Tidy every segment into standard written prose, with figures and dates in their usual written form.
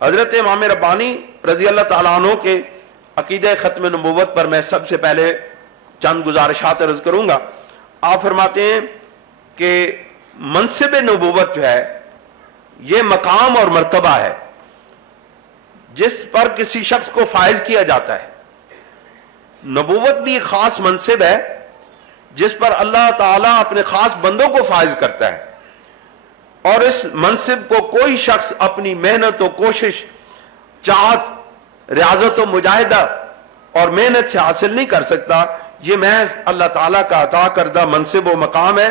हजरत इमाम रब्बानी रजी अल्लाह ताला अन्हु के अकीदे ख़त्म नबूवत पर मैं सबसे पहले चंद गुजारिशात अर्ज करूंगा। आप फरमाते हैं कि मनसिब नबूवत जो है ये मकाम और मर्तबा है जिस पर किसी शख्स को फायज किया जाता है। नबूवत भी एक खास मनसिब है जिस पर अल्लाह ताला अपने खास बंदों को फायज करता है, और इस मनसिब को कोई शख्स अपनी मेहनत और कोशिश, चाहत, रियाजत और मुजाहिदा और मेहनत से हासिल नहीं कर सकता। ये महज अल्लाह ताला का अता करदा मनसिब व मकाम है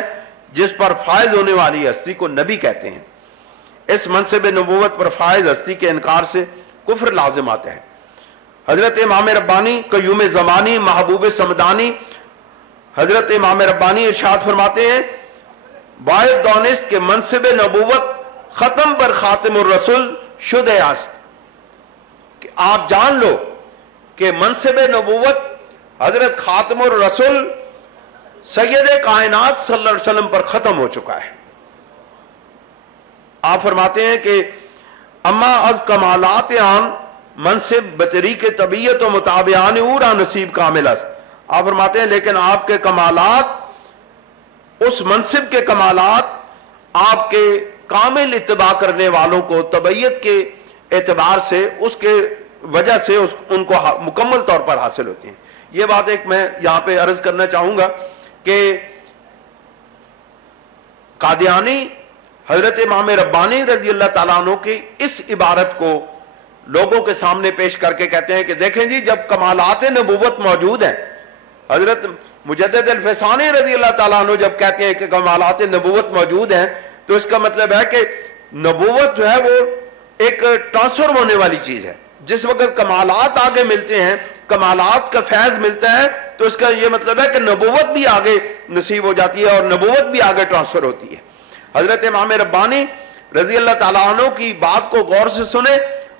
जिस पर फायज होने वाली हस्ती को नबी कहते हैं। इस मनसिब नबूवत पर फायज हस्ती के इनकार से कुफ्र लाजिम आता है। हजरत इमाम रब्बानी कयूम ज़मानी महबूब समदानी हजरत इमाम रब्बानी इरशाद फरमाते हैं, वाहिद दानिश के मनसिब नबूवत खत्म पर खातिमुर रसूल शुद आस्त, कि आप जान लो कि मनसिब नबूवत हजरत खातिमुर रसूल सैयद कायनात सल्लल्लाहु अलैहि वसल्लम पर खत्म हो चुका है। आप फरमाते हैं कि अम्मा अज कमालात आन मनसिब बतरी के तबीयत और मुताबियान उरा नसीब कामिल। आप फरमाते हैं लेकिन आपके कमालात, उस मनसिब के कमालात आपके कामिल इत्तबा करने वालों को तबीयत के एतबार से, उसके वजह से उनको मुकम्मल तौर पर हासिल होती हैं। ये बात एक मैं यहां पे अर्ज करना चाहूंगा कि कादियानी हजरत इमाम रब्बानी रजी अल्लाह ताला अन्हु की इस इबारत को लोगों के सामने पेश करके कहते हैं कि देखें जी, जब कमालात नबूवत मौजूद हैं, हजरत मुजद्दिद अल-फैसानी रजी अल्लाह ताला अन्हु जब कहते हैं कि कमालात नबूवत मौजूद हैं, तो इसका मतलब है कि नबूवत जो है वो एक ट्रांसफर होने वाली चीज है। जिस वक्त कमालात आगे मिलते हैं, कमालात का फैज मिलता है, तो इसका यह मतलब है कि नबूवत भी आगे नसीब हो जाती है और नबूवत भी आगे ट्रांसफर होती है। हजरत इमाम रब्बानी रजी अल्लाह ताला अन्हु की बात को गौर से सुने,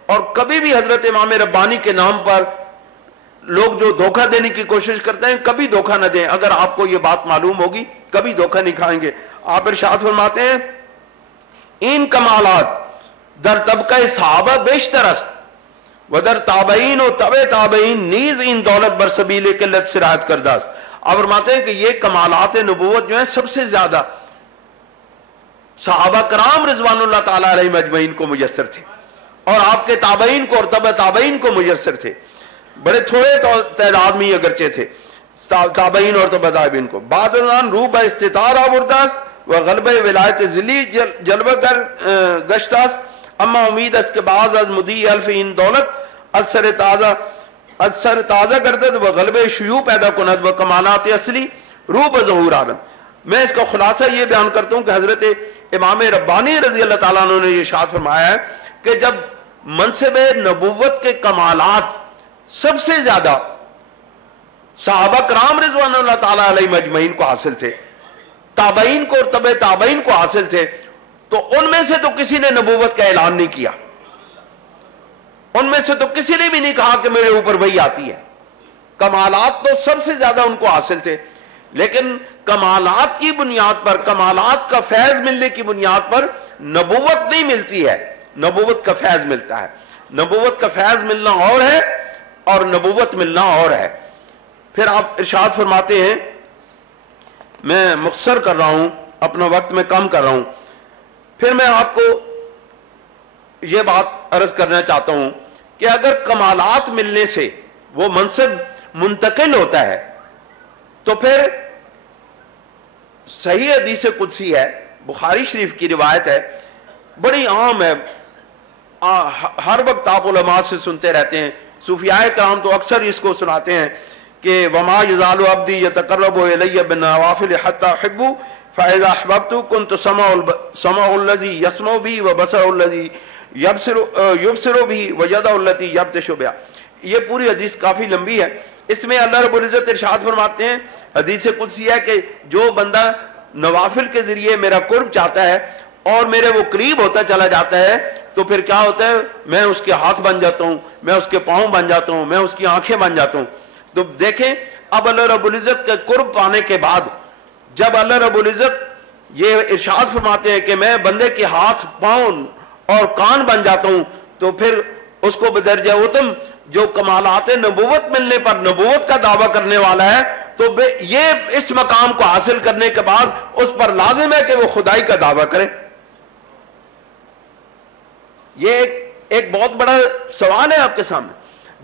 और कभी भी हजरत इमाम रब्बानी के नाम पर लोग जो धोखा देने की कोशिश करते हैं, कभी धोखा न दें। अगर आपको यह बात मालूम होगी, कभी धोखा नहीं खाएंगे। आप इरशाद फरमाते हैं, इन कमालात दर तबका सहाबा बेशतरस्त वदर ताबईन और तबे ताबईन नीज इन दौलत बरसबील किल्लत सिरात करदास। आप फरमाते हैं कि ये कमालात नबूवत जो है सबसे ज्यादा सहाबा कराम रिजवानुल्लाह ताला अलैहिम अजमईन को मुयस्सर थे, और आपके ताबईन को और तबे ताबईन को मुयस्सर थे। बड़े थोड़े तादाद में अगरचे थे ताबईन और तबे ताबईन को। बादन रूब इस्तितार आवरदास व गलबे विलायत जिली जलबगर गश्तास अम्मा उम्मीद के बाज अज मुदी अल्फ इन दौलत असर ताजा करदत व गलबे शुयू पैदा कुनत व कमानात असली रूब ज़हूर आलम। मैं इसका खुलासा ये बयान करता हूं कि हजरत इमाम रब्बानी रजी अल्लाह ताला अन्हु ने ये इरशाद फरमाया है कि जब मनसिब नबूवत के कमालात सबसे ज्यादा सहाबा कराम रिज़वानुल्लाह ताला अलैहिम अजमईन को हासिल थे, ताबईन को और तबे ताबईन को हासिल थे, तो उनमें से तो किसी ने नबूवत का ऐलान नहीं किया। उनमें से तो किसी ने भी नहीं कहा कि मेरे ऊपर वही आती है। कमालात तो सबसे ज्यादा उनको हासिल थे, लेकिन कमालात की बुनियाद पर, कमालात का फैज मिलने की बुनियाद पर नबूवत नहीं मिलती है, नबूवत का फैज मिलता है। नबूवत का फैज मिलना और है और नबूवत मिलना और है। फिर आप इरशाद फरमाते हैं, मैं मुख्तसर कर रहा हूं, अपना वक्त में कम कर रहा हूं, फिर मैं आपको यह बात अर्ज करना चाहता हूं कि अगर कमालात मिलने से वो मनसब मुंतकिल होता है, तो फिर सही हदीस कुदसी है, बुखारी शरीफ की रिवायत है, बड़ी आम है, हर वक्त आप उलमा से सुनते रहते हैं। सूफियाए कराम तो अक्सर इसको सुनाते हैं कि वमा यज़ालु अब्दी यतक़र्रबु इलय्या बिन्नवाफ़िल हत्ता उहिब्बु फ़इज़ा अहबब्तु कुन्तु समअुल्लज़ी यस्मउ बिही व बसरुल्लज़ी युबसिरु बिही व यदुल्लती यब्तिशु बिहा। ये पूरी हदीस काफी लंबी है। इसमें अल्लाह रब्बुल इज़्ज़त इरशाद फरमाते हैं, हदीस कुदसी है कि जो बंदा नवाफिल के जरिए मेरा कुर्ब चाहता है और मेरे वो करीब होता चला जाता है, तो फिर क्या होता है, मैं उसके हाथ बन जाता हूं, मैं उसके पांव बन जाता हूं, मैं उसकी आंखें बन जाता हूं। तो देखें, अब अल्लाह रब्बुल इज़्ज़त का कुर्ब पाने के बाद जब अल्लाह रब्बुल इज़्ज़त ये इरशाद फरमाते हैं कि मैं बंदे के हाथ, पांव और कान बन जाता हूं, تو پھر اس کو بدرجہ اتم جو کمالات نبوت ملنے پر نبوت کا دعویٰ کرنے والا ہے تو یہ اس مقام کو حاصل کرنے کے بعد اس پر لازم ہے کہ وہ خدائی کا دعویٰ کرے. یہ ایک بہت بڑا سوال ہے آپ کے سامنے.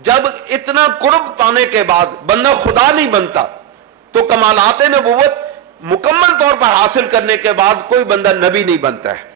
جب اتنا قرب پانے کے بعد بندہ خدا نہیں بنتا تو کمالات نبوت مکمل طور پر حاصل کرنے کے بعد کوئی بندہ نبی نہیں بنتا ہے.